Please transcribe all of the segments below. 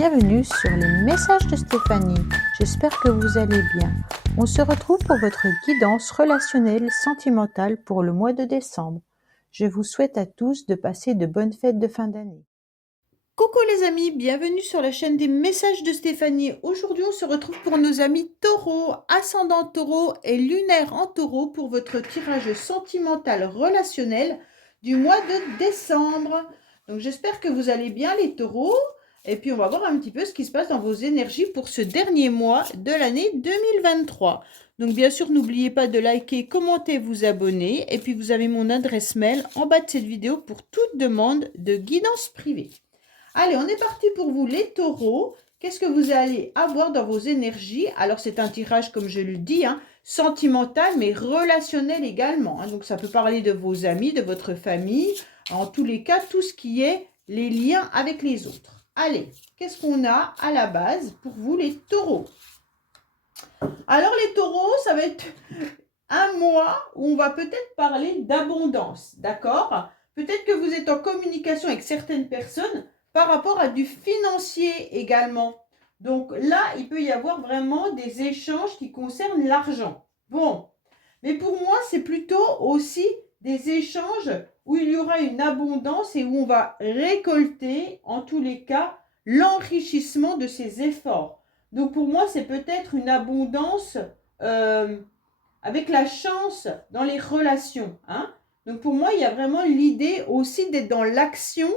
bienvenue sur les messages de Stéphanie. J'espère que vous allez bien. On se retrouve pour votre guidance relationnelle sentimentale pour le mois de décembre. Je vous souhaite à tous de passer de bonnes fêtes de fin d'année. Coucou les amis, bienvenue sur la chaîne des messages de Stéphanie. Aujourd'hui, on se retrouve pour nos amis taureaux, ascendant taureau et lunaire en taureau pour votre tirage sentimental relationnel du mois de décembre. Donc j'espère que vous allez bien les taureaux. Et puis on va voir un petit peu ce qui se passe dans vos énergies pour ce dernier mois de l'année 2023. Donc bien sûr, n'oubliez pas de liker, commenter, vous abonner. Et puis vous avez mon adresse mail en bas de cette vidéo pour toute demande de guidance privée. Allez, on est parti pour vous les taureaux. Qu'est-ce que vous allez avoir dans vos énergies? Alors, c'est un tirage, comme je le dis, sentimental, mais relationnel également. Donc, ça peut parler de vos amis, de votre famille. En tous les cas, tout ce qui est les liens avec les autres. Allez, qu'est-ce qu'on a à la base pour vous les taureaux? Alors, les taureaux, ça va être un mois où on va peut-être parler d'abondance, d'accord? Peut-être que vous êtes en communication avec certaines personnes par rapport à du financier également. Donc là, il peut y avoir vraiment des échanges qui concernent l'argent. Bon, mais pour moi, c'est plutôt aussi des échanges où il y aura une abondance et où on va récolter, en tous les cas, l'enrichissement de ces efforts. Donc pour moi, c'est peut-être une abondance avec la chance dans les relations. Donc pour moi, il y a vraiment l'idée aussi d'être dans l'action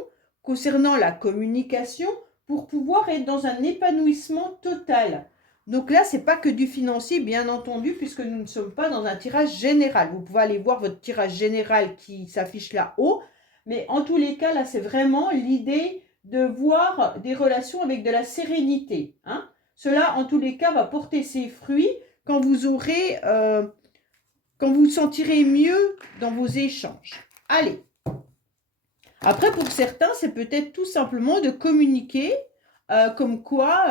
concernant la communication pour pouvoir être dans un épanouissement total. Donc là, ce n'est pas que du financier, bien entendu, puisque nous ne sommes pas dans un tirage général. Vous pouvez aller voir votre tirage général qui s'affiche là-haut. Mais en tous les cas, là, c'est vraiment l'idée de voir des relations avec de la sérénité. Cela, en tous les cas, va porter ses fruits quand vous aurez, quand vous vous sentirez mieux dans vos échanges. Allez. Après, pour certains, c'est peut-être tout simplement de communiquer comme quoi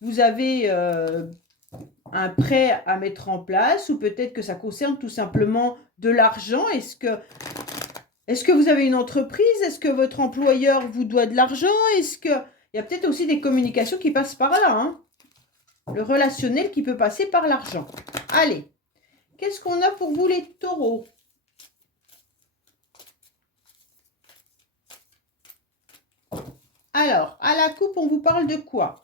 vous avez un prêt à mettre en place ou peut-être que ça concerne tout simplement de l'argent. Est-ce que vous avez une entreprise? Est-ce que votre employeur vous doit de l'argent? Il y a peut-être aussi des communications qui passent par là. Le relationnel qui peut passer par l'argent. Allez, qu'est-ce qu'on a pour vous les taureaux? Alors, à la coupe, on vous parle de quoi?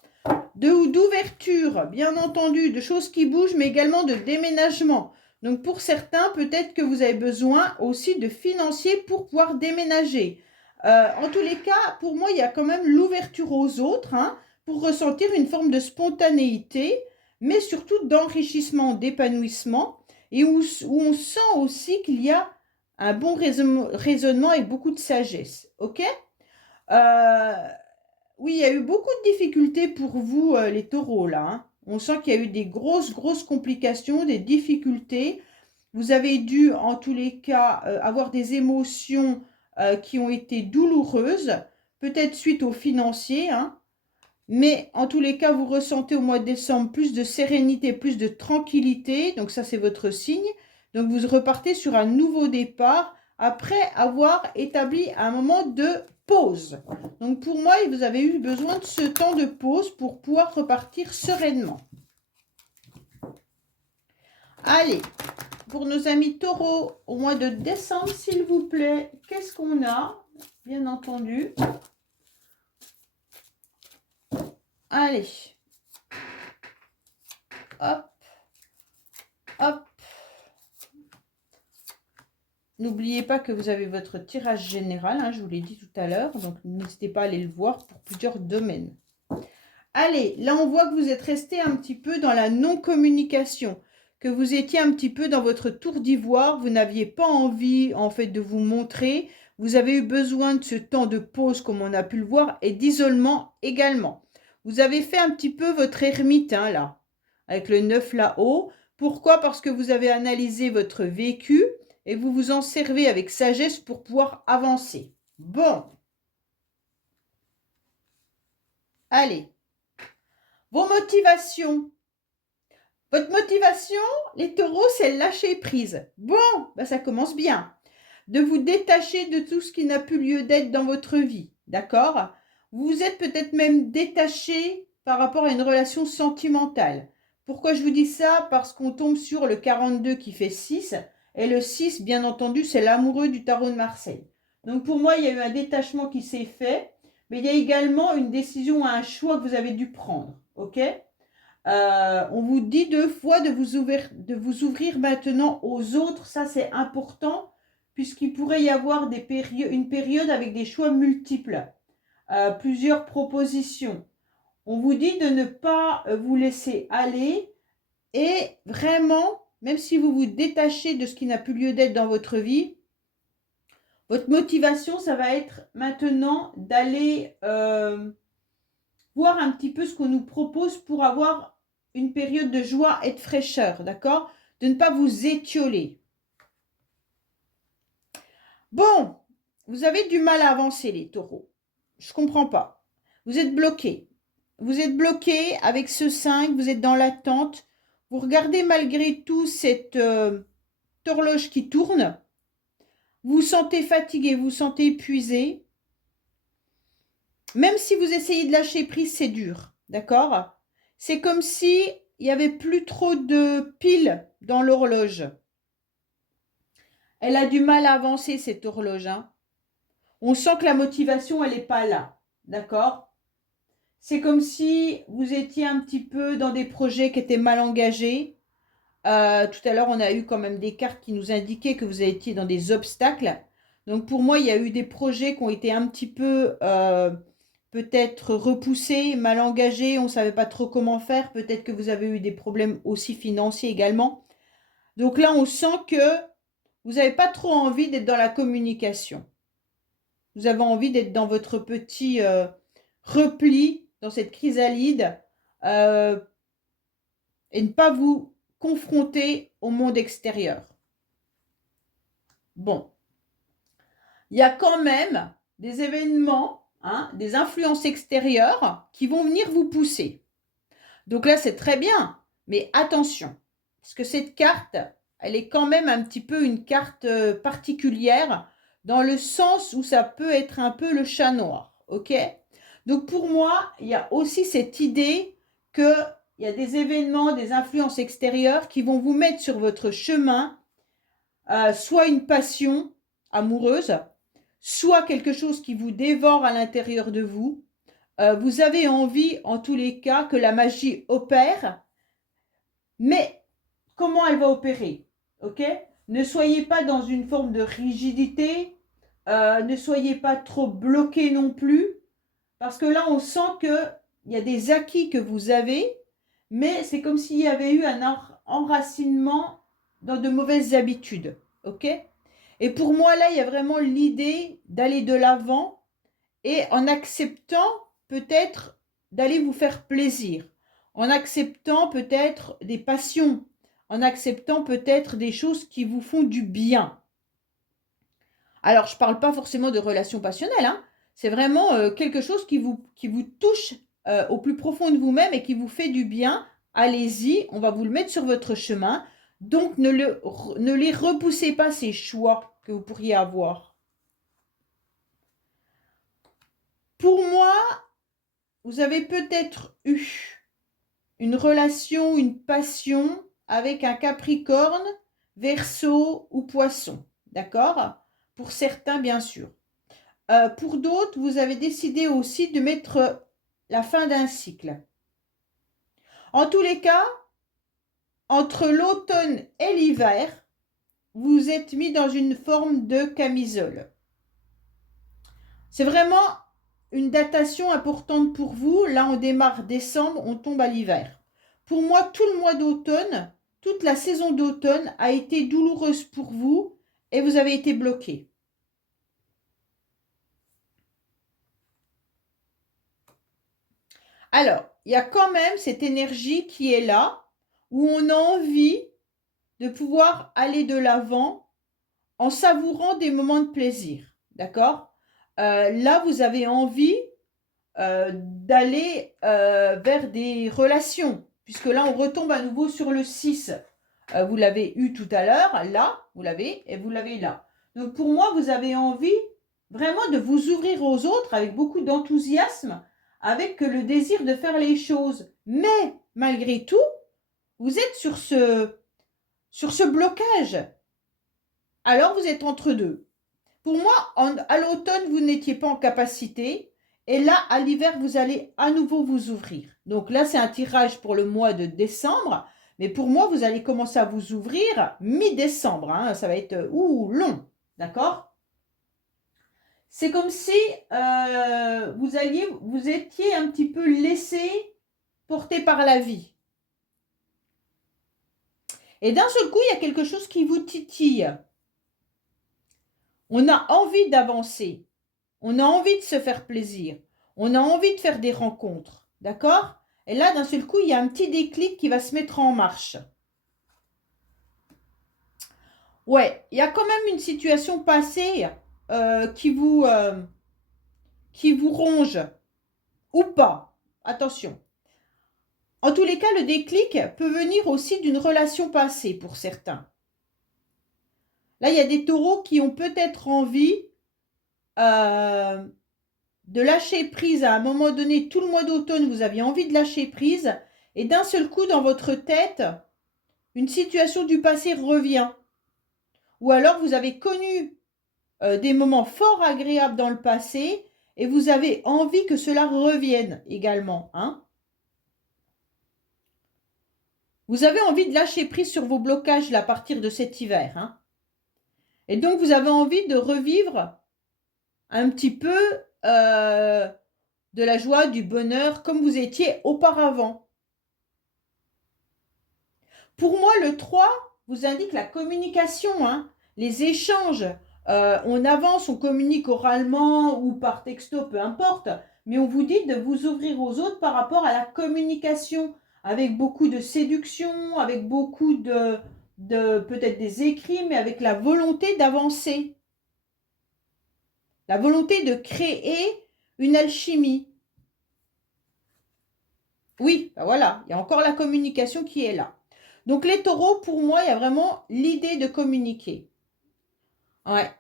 D'ouverture, bien entendu, de choses qui bougent, mais également de déménagement. Donc, pour certains, peut-être que vous avez besoin aussi de financiers pour pouvoir déménager. En tous les cas, pour moi, il y a quand même l'ouverture aux autres, pour ressentir une forme de spontanéité, mais surtout d'enrichissement, d'épanouissement, et où on sent aussi qu'il y a un bon raisonnement et beaucoup de sagesse. Ok? Oui, il y a eu beaucoup de difficultés pour vous, les taureaux, là. On sent qu'il y a eu des grosses complications, des difficultés. Vous avez dû, en tous les cas, avoir des émotions qui ont été douloureuses, peut-être suite aux financiers, mais en tous les cas, vous ressentez au mois de décembre plus de sérénité, plus de tranquillité. Donc ça, c'est votre signe. Donc vous repartez sur un nouveau départ après avoir établi un moment de pause. Donc pour moi, vous avez eu besoin de ce temps de pause pour pouvoir repartir sereinement. Allez, pour nos amis taureaux, au mois de décembre, s'il vous plaît, qu'est-ce qu'on a? Bien entendu. Allez. Hop. Hop. N'oubliez pas que vous avez votre tirage général, je vous l'ai dit tout à l'heure, donc n'hésitez pas à aller le voir pour plusieurs domaines. Allez, là on voit que vous êtes resté un petit peu dans la non-communication, que vous étiez un petit peu dans votre tour d'ivoire, vous n'aviez pas envie en fait de vous montrer, vous avez eu besoin de ce temps de pause comme on a pu le voir et d'isolement également. Vous avez fait un petit peu votre ermite là, avec le 9 là-haut. Pourquoi? Parce que vous avez analysé votre vécu et vous vous en servez avec sagesse pour pouvoir avancer. Bon. Allez. Vos motivations. Votre motivation, les taureaux, c'est lâcher prise. Bon, ça commence bien. De vous détacher de tout ce qui n'a plus lieu d'être dans votre vie. D'accord? Vous vous êtes peut-être même détaché par rapport à une relation sentimentale. Pourquoi je vous dis ça? Parce qu'on tombe sur le 42 qui fait 6. Et le 6, bien entendu, c'est l'amoureux du tarot de Marseille. Donc pour moi, il y a eu un détachement qui s'est fait. Mais il y a également une décision, un choix que vous avez dû prendre. Ok? On vous dit 2 fois de vous ouvrir maintenant aux autres. Ça, c'est important puisqu'il pourrait y avoir une période avec des choix multiples, plusieurs propositions. On vous dit de ne pas vous laisser aller et vraiment, même si vous vous détachez de ce qui n'a plus lieu d'être dans votre vie, votre motivation, ça va être maintenant d'aller voir un petit peu ce qu'on nous propose pour avoir une période de joie et de fraîcheur, d'accord? De ne pas vous étioler. Bon, vous avez du mal à avancer, les taureaux. Je ne comprends pas. Vous êtes bloqués. Vous êtes bloqués avec ce 5, vous êtes dans l'attente. Vous regardez malgré tout cette horloge qui tourne. Vous vous sentez fatigué, vous vous sentez épuisé. Même si vous essayez de lâcher prise, c'est dur, d'accord? C'est comme si il n'y avait plus trop de piles dans l'horloge. Elle a du mal à avancer, cette horloge, hein. On sent que la motivation, elle n'est pas là, d'accord? C'est comme si vous étiez un petit peu dans des projets qui étaient mal engagés. Tout à l'heure, on a eu quand même des cartes qui nous indiquaient que vous étiez dans des obstacles. Donc pour moi, il y a eu des projets qui ont été un petit peu peut-être repoussés, mal engagés. On ne savait pas trop comment faire. Peut-être que vous avez eu des problèmes aussi financiers également. Donc là, on sent que vous n'avez pas trop envie d'être dans la communication. Vous avez envie d'être dans votre petit repli, dans cette chrysalide, et ne pas vous confronter au monde extérieur. Bon. Il y a quand même des événements, hein, des influences extérieures qui vont venir vous pousser. Donc là, c'est très bien, mais attention, parce que cette carte, elle est quand même un petit peu une carte particulière, dans le sens où ça peut être un peu le chat noir, ok? Donc pour moi, il y a aussi cette idée qu'il y a des événements, des influences extérieures qui vont vous mettre sur votre chemin, soit une passion amoureuse, soit quelque chose qui vous dévore à l'intérieur de vous. Vous avez envie, en tous les cas, que la magie opère, mais comment elle va opérer? Ok? Ne soyez pas dans une forme de rigidité, ne soyez pas trop bloqué non plus, parce que là, on sent qu'il y a des acquis que vous avez, mais c'est comme s'il y avait eu un enracinement dans de mauvaises habitudes. Ok? Et pour moi, là, il y a vraiment l'idée d'aller de l'avant et en acceptant peut-être d'aller vous faire plaisir, en acceptant peut-être des passions, en acceptant peut-être des choses qui vous font du bien. Alors, je ne parle pas forcément de relations passionnelles, hein. C'est vraiment quelque chose qui vous touche au plus profond de vous-même et qui vous fait du bien. Allez-y, on va vous le mettre sur votre chemin. Donc, ne les repoussez pas, ces choix que vous pourriez avoir. Pour moi, vous avez peut-être eu une relation, une passion avec un Capricorne, Verseau ou Poisson. D'accord? Pour certains, bien sûr. Pour d'autres, vous avez décidé aussi de mettre la fin d'un cycle. En tous les cas, entre l'automne et l'hiver, vous êtes mis dans une forme de camisole. C'est vraiment une datation importante pour vous. Là, on démarre décembre, on tombe à l'hiver. Pour moi, tout le mois d'automne, toute la saison d'automne a été douloureuse pour vous et vous avez été bloqué. Alors, il y a quand même cette énergie qui est là, où on a envie de pouvoir aller de l'avant en savourant des moments de plaisir. D'accord? Là, vous avez envie d'aller vers des relations, puisque là, on retombe à nouveau sur le 6. Vous l'avez eu tout à l'heure, là, vous l'avez, et vous l'avez là. Donc, pour moi, vous avez envie vraiment de vous ouvrir aux autres avec beaucoup d'enthousiasme, avec le désir de faire les choses. Mais malgré tout, vous êtes sur ce blocage. Alors vous êtes entre deux. Pour moi, à l'automne, vous n'étiez pas en capacité. Et là, à l'hiver, vous allez à nouveau vous ouvrir. Donc là, c'est un tirage pour le mois de décembre. Mais pour moi, vous allez commencer à vous ouvrir mi-décembre. Hein. Ça va être long. D'accord? C'est comme si vous étiez un petit peu laissé porter par la vie. Et d'un seul coup, il y a quelque chose qui vous titille. On a envie d'avancer. On a envie de se faire plaisir. On a envie de faire des rencontres. D'accord? Et là, d'un seul coup, il y a un petit déclic qui va se mettre en marche. Ouais, il y a quand même une situation passée qui vous ronge. Ou pas. Attention. En tous les cas, le déclic peut venir aussi d'une relation passée pour certains. Là, il y a des taureaux qui ont peut-être envie de lâcher prise à un moment donné. Tout le mois d'automne, vous aviez envie de lâcher prise. Et d'un seul coup, dans votre tête, une situation du passé revient. Ou alors, vous avez connu des moments fort agréables dans le passé et vous avez envie que cela revienne également. Hein. Vous avez envie de lâcher prise sur vos blocages là, à partir de cet hiver. Hein. Et donc, vous avez envie de revivre un petit peu de la joie, du bonheur, comme vous étiez auparavant. Pour moi, le 3 vous indique la communication, hein, les échanges. On avance, on communique oralement ou par texto, peu importe, mais on vous dit de vous ouvrir aux autres par rapport à la communication, avec beaucoup de séduction, avec beaucoup de peut-être des écrits, mais avec la volonté d'avancer. La volonté de créer une alchimie. Oui, ben voilà, il y a encore la communication qui est là. Donc les taureaux, pour moi, il y a vraiment l'idée de communiquer. Ouais.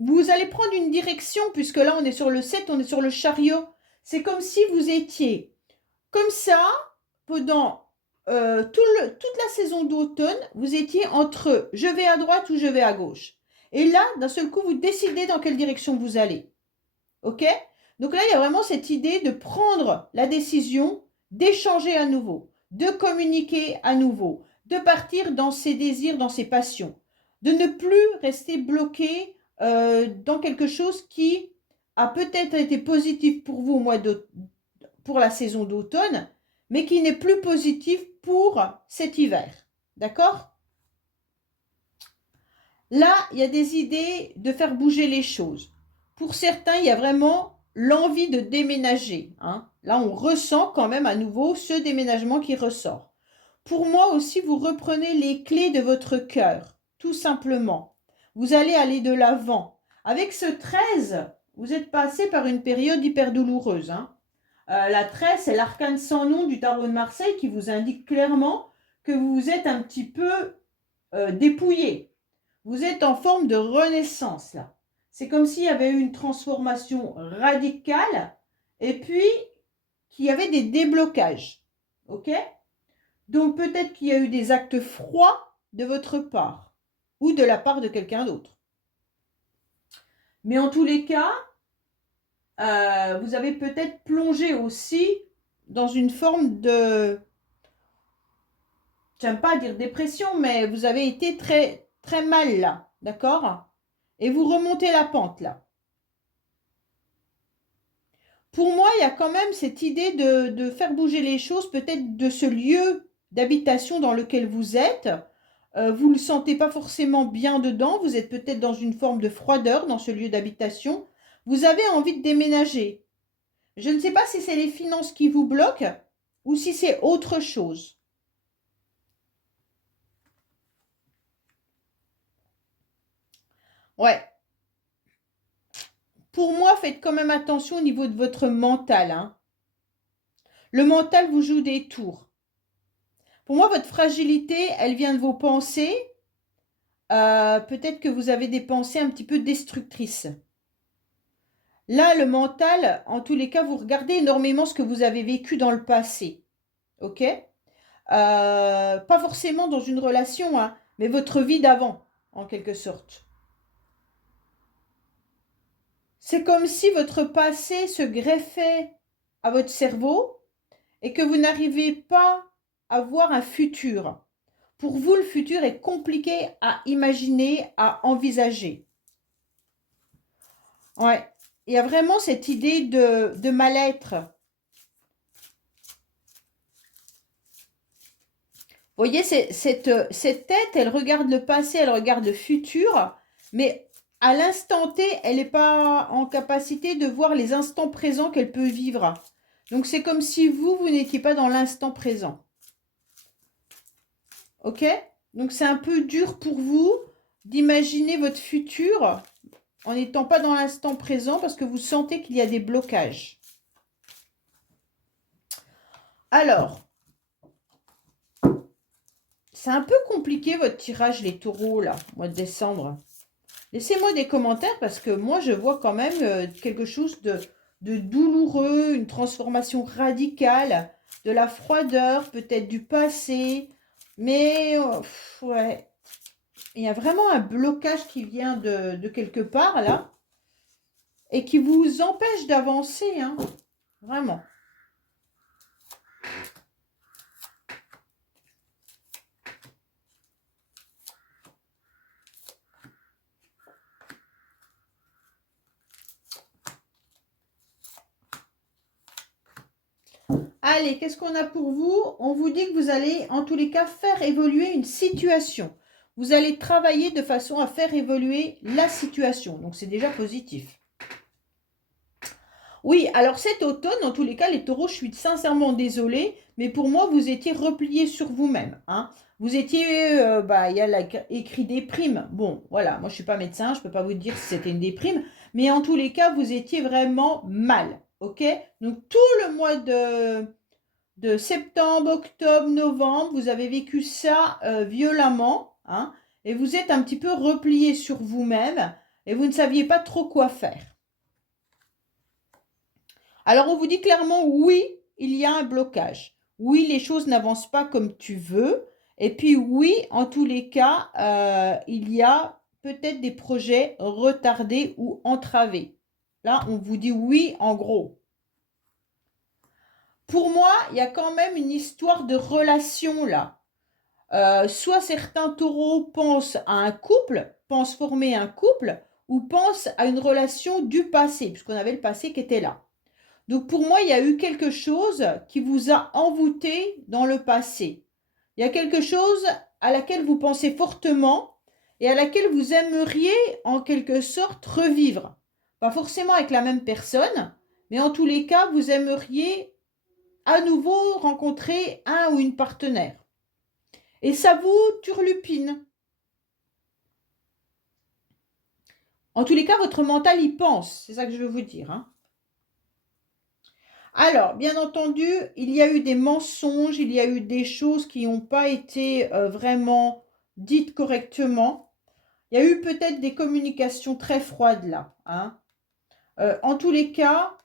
Vous allez prendre une direction, puisque là, on est sur le 7, on est sur le chariot. C'est comme si vous étiez comme ça, pendant toute la saison d'automne, vous étiez entre je vais à droite ou je vais à gauche. Et là, d'un seul coup, vous décidez dans quelle direction vous allez. OK? Donc là, il y a vraiment cette idée de prendre la décision, d'échanger à nouveau, de communiquer à nouveau, de partir dans ses désirs, dans ses passions, de ne plus rester bloqué dans quelque chose qui a peut-être été positif pour vous pour la saison d'automne, mais qui n'est plus positif pour cet hiver. D'accord? Là, il y a des idées de faire bouger les choses. Pour certains, il y a vraiment l'envie de déménager. Hein. Là, on ressent quand même à nouveau ce déménagement qui ressort. Pour moi aussi, vous reprenez les clés de votre cœur, tout simplement. Vous allez aller de l'avant. Avec ce 13, vous êtes passé par une période hyper douloureuse. Hein. La 13, c'est l'arcane sans nom du tarot de Marseille qui vous indique clairement que vous vous êtes un petit peu dépouillé. Vous êtes en forme de renaissance là. C'est comme s'il y avait eu une transformation radicale et puis qu'il y avait des déblocages. Ok? Donc peut-être qu'il y a eu des actes froids de votre part ou de la part de quelqu'un d'autre. Mais en tous les cas, vous avez peut-être plongé aussi dans une forme de, j'aime pas dire dépression, mais vous avez été très, très mal là, d'accord? Et vous remontez la pente là. Pour moi, il y a quand même cette idée de faire bouger les choses, peut-être de ce lieu d'habitation dans lequel vous êtes. Vous ne le sentez pas forcément bien dedans, vous êtes peut-être dans une forme de froideur dans ce lieu d'habitation. Vous avez envie de déménager. Je ne sais pas si c'est les finances qui vous bloquent ou si c'est autre chose. Ouais. Pour moi, faites quand même attention au niveau de votre mental. Hein. Le mental vous joue des tours. Pour moi, votre fragilité, elle vient de vos pensées. peut-être que vous avez des pensées un petit peu destructrices. Là, le mental, en tous les cas, vous regardez énormément ce que vous avez vécu dans le passé. OK? Pas forcément dans une relation, hein, mais votre vie d'avant, en quelque sorte. C'est comme si votre passé se greffait à votre cerveau et que vous n'arrivez pas à voir un futur. Pour vous, le futur est compliqué à imaginer, à envisager. Ouais. Il y a vraiment cette idée de mal-être. Vous voyez, cette tête, elle regarde le passé, elle regarde le futur, mais à l'instant T, elle n'est pas en capacité de voir les instants présents qu'elle peut vivre. Donc c'est comme si vous n'étiez pas dans l'instant présent. Ok? Donc c'est un peu dur pour vous d'imaginer votre futur en n'étant pas dans l'instant présent parce que vous sentez qu'il y a des blocages. Alors, c'est un peu compliqué votre tirage, les taureaux, là, au mois de décembre. Laissez-moi des commentaires parce que moi, je vois quand même quelque chose de douloureux, une transformation radicale, de la froideur, peut-être du passé. Mais, ouais, il y a vraiment un blocage qui vient de quelque part, là, et qui vous empêche d'avancer, hein, vraiment. Allez, qu'est-ce qu'on a pour vous? On vous dit que vous allez, en tous les cas, faire évoluer une situation. Vous allez travailler de façon à faire évoluer la situation. Donc, c'est déjà positif. Oui, alors cet automne, en tous les cas, les taureaux, je suis sincèrement désolée, mais pour moi, vous étiez repliés sur vous-même. Hein. Vous étiez, il y a écrit déprime. Bon, voilà, moi, je ne suis pas médecin, je ne peux pas vous dire si c'était une déprime, mais en tous les cas, vous étiez vraiment mal. OK? Donc, tout le mois de septembre, octobre, novembre, vous avez vécu ça violemment, hein, et vous êtes un petit peu replié sur vous-même et vous ne saviez pas trop quoi faire. Alors on vous dit clairement oui, il y a un blocage. Oui, les choses n'avancent pas comme tu veux. Et puis oui, en tous les cas, il y a peut-être des projets retardés ou entravés. Là, on vous dit oui en gros. Pour moi, il y a quand même une histoire de relation là. Soit certains taureaux pensent à un couple, pensent former un couple, ou pensent à une relation du passé, puisqu'on avait le passé qui était là. Donc pour moi, il y a eu quelque chose qui vous a envoûté dans le passé. Il y a quelque chose à laquelle vous pensez fortement et à laquelle vous aimeriez en quelque sorte revivre. Pas forcément avec la même personne, mais en tous les cas, vous aimeriez à nouveau rencontrer un ou une partenaire. Et ça vous turlupine. En tous les cas, votre mental y pense. C'est ça que je veux vous dire. Hein. Alors, bien entendu, il y a eu des mensonges, il y a eu des choses qui n'ont pas été vraiment dites correctement. Il y a eu peut-être des communications très froides là. Hein. En tous les cas,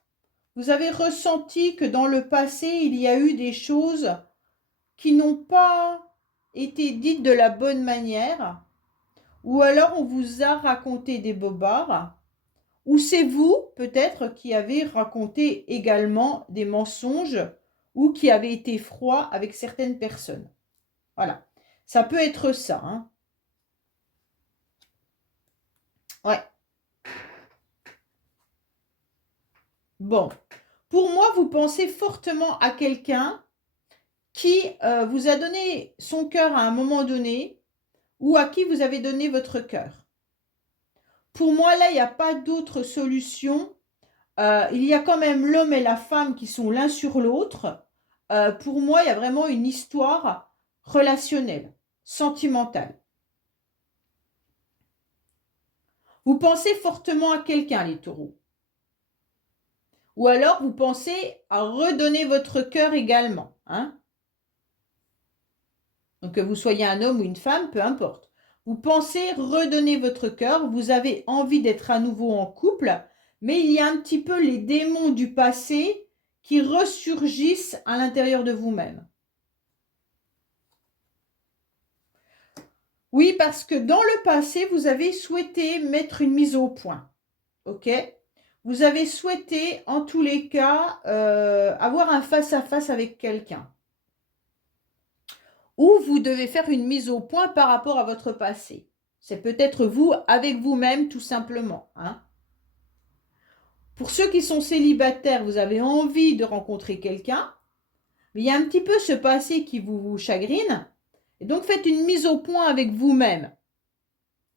vous avez ressenti que dans le passé, il y a eu des choses qui n'ont pas été dites de la bonne manière, ou alors on vous a raconté des bobards. Ou c'est vous, peut-être, qui avez raconté également des mensonges ou qui avez été froid avec certaines personnes. Voilà. Ça peut être ça. Hein. Ouais. Bon. Pour moi, vous pensez fortement à quelqu'un qui vous a donné son cœur à un moment donné ou à qui vous avez donné votre cœur. Pour moi, là, il n'y a pas d'autre solution. Il y a quand même l'homme et la femme qui sont l'un sur l'autre. Pour moi, il y a vraiment une histoire relationnelle, sentimentale. Vous pensez fortement à quelqu'un, les taureaux. Ou alors, vous pensez à redonner votre cœur également. Hein. Donc, que vous soyez un homme ou une femme, peu importe. Vous pensez redonner votre cœur, vous avez envie d'être à nouveau en couple, mais il y a un petit peu les démons du passé qui ressurgissent à l'intérieur de vous-même. Oui, parce que dans le passé, vous avez souhaité mettre une mise au point. Ok? Vous avez souhaité, en tous les cas, avoir un face-à-face avec quelqu'un. Ou vous devez faire une mise au point par rapport à votre passé. C'est peut-être vous avec vous-même, tout simplement. Hein? Pour ceux qui sont célibataires, vous avez envie de rencontrer quelqu'un, mais il y a un petit peu ce passé qui vous chagrine. Et donc, faites une mise au point avec vous-même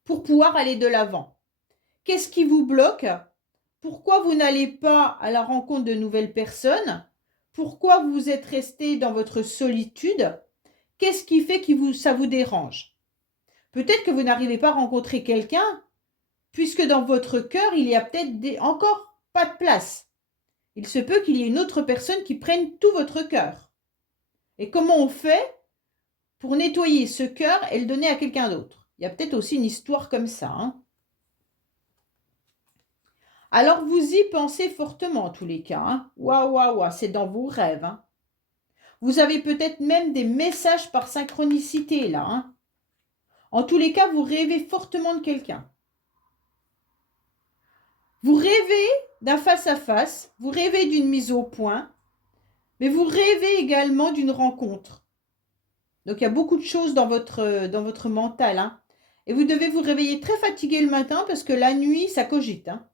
pour pouvoir aller de l'avant. Qu'est-ce qui vous bloque? Pourquoi vous n'allez pas à la rencontre de nouvelles personnes? Pourquoi vous êtes resté dans votre solitude? Qu'est-ce qui fait que ça vous dérange? Peut-être que vous n'arrivez pas à rencontrer quelqu'un, puisque dans votre cœur, il y a peut-être encore pas de place. Il se peut qu'il y ait une autre personne qui prenne tout votre cœur. Et comment on fait pour nettoyer ce cœur et le donner à quelqu'un d'autre? Il y a peut-être aussi une histoire comme ça. Hein? Alors vous y pensez fortement en tous les cas. Hein? Waouh, waouh, waouh, c'est dans vos rêves. Hein? Vous avez peut-être même des messages par synchronicité là. Hein? En tous les cas, vous rêvez fortement de quelqu'un. Vous rêvez d'un face-à-face, vous rêvez d'une mise au point, mais vous rêvez également d'une rencontre. Donc, il y a beaucoup de choses dans votre mental. Hein. Et vous devez vous réveiller très fatigué le matin parce que la nuit, ça cogite. Hein.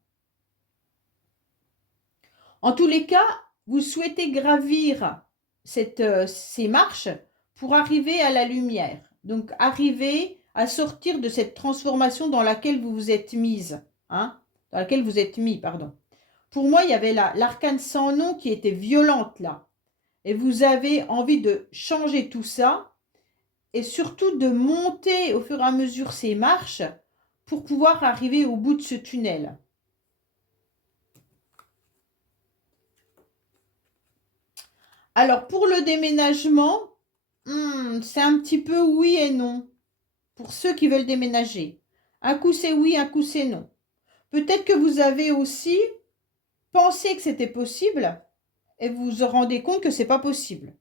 En tous les cas, vous souhaitez gravir ces marches pour arriver à la lumière. Donc, arriver à sortir de cette transformation dans laquelle vous vous êtes mise. Hein, dans laquelle vous êtes mis, pardon. Pour moi, il y avait l'arcane sans nom qui était violente là. Et vous avez envie de changer tout ça et surtout de monter au fur et à mesure ces marches pour pouvoir arriver au bout de ce tunnel. Alors, pour le déménagement, c'est un petit peu oui et non. Pour ceux qui veulent déménager. Un coup c'est oui, un coup c'est non. Peut-être que vous avez aussi pensé que c'était possible et vous vous rendez compte que ce n'est pas possible.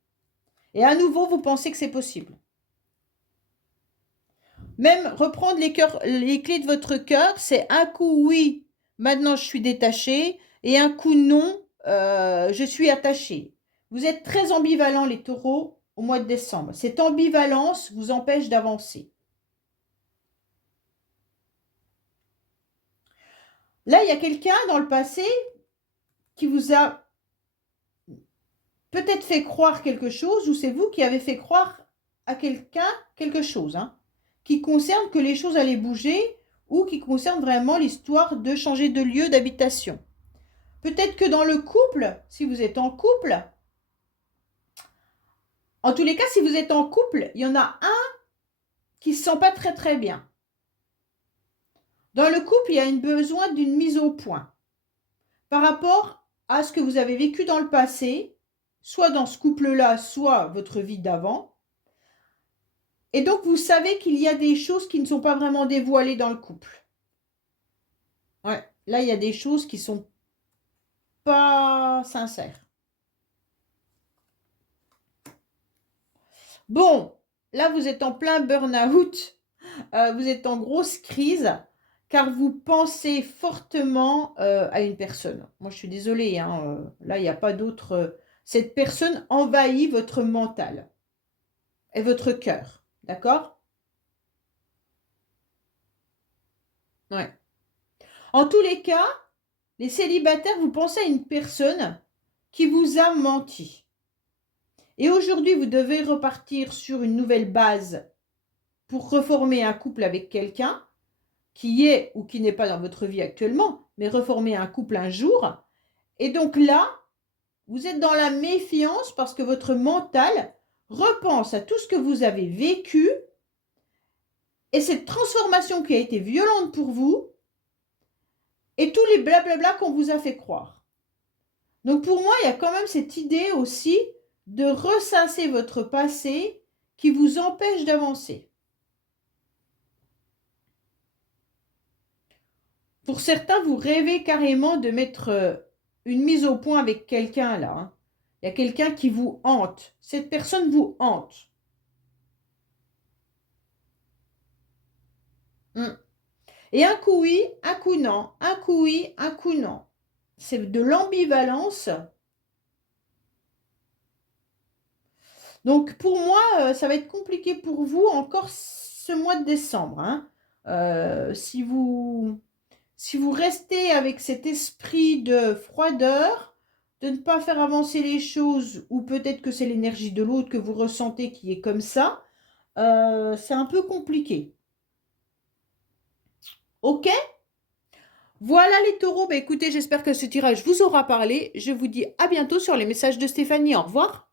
Et à nouveau, vous pensez que c'est possible. Même reprendre les clés de votre cœur, c'est un coup oui, maintenant je suis détachée, et un coup non, je suis attachée. Vous êtes très ambivalents les taureaux au mois de décembre. Cette ambivalence vous empêche d'avancer. Là, il y a quelqu'un dans le passé qui vous a peut-être fait croire quelque chose, ou c'est vous qui avez fait croire à quelqu'un quelque chose, hein, qui concerne que les choses allaient bouger, ou qui concerne vraiment l'histoire de changer de lieu d'habitation. Peut-être que dans le couple, si vous êtes en couple, en tous les cas, si vous êtes en couple, il y en a un qui ne se sent pas très très bien. Dans le couple, il y a un besoin d'une mise au point par rapport à ce que vous avez vécu dans le passé, soit dans ce couple-là, soit votre vie d'avant. Et donc, vous savez qu'il y a des choses qui ne sont pas vraiment dévoilées dans le couple. Ouais, là, il y a des choses qui ne sont pas sincères. Bon, là, vous êtes en plein burn-out. Vous êtes en grosse crise car vous pensez fortement à une personne. Moi, je suis désolée. Hein, là, il n'y a pas d'autre. Cette personne envahit votre mental et votre cœur. D'accord? Ouais. En tous les cas, les célibataires, vous pensez à une personne qui vous a menti. Et aujourd'hui, vous devez repartir sur une nouvelle base pour reformer un couple avec quelqu'un qui est ou qui n'est pas dans votre vie actuellement, mais reformer un couple un jour. Et donc là, vous êtes dans la méfiance parce que votre mental repense à tout ce que vous avez vécu et cette transformation qui a été violente pour vous et tous les blablabla qu'on vous a fait croire. Donc pour moi, il y a quand même cette idée aussi de ressasser votre passé qui vous empêche d'avancer. Pour certains, vous rêvez carrément de mettre une mise au point avec quelqu'un là, hein. Il y a quelqu'un qui vous hante. Cette personne vous hante. Hmm. Et un coup oui, un coup non. Un coup oui, un coup non. C'est de l'ambivalence. Donc pour moi, ça va être compliqué pour vous encore ce mois de décembre, hein. Si vous restez avec cet esprit de froideur, de ne pas faire avancer les choses, ou peut-être que c'est l'énergie de l'autre que vous ressentez qui est comme ça, c'est un peu compliqué. Ok? Voilà les taureaux. Bah, écoutez, j'espère que ce tirage vous aura parlé. Je vous dis à bientôt sur les messages de Stéphanie. Au revoir.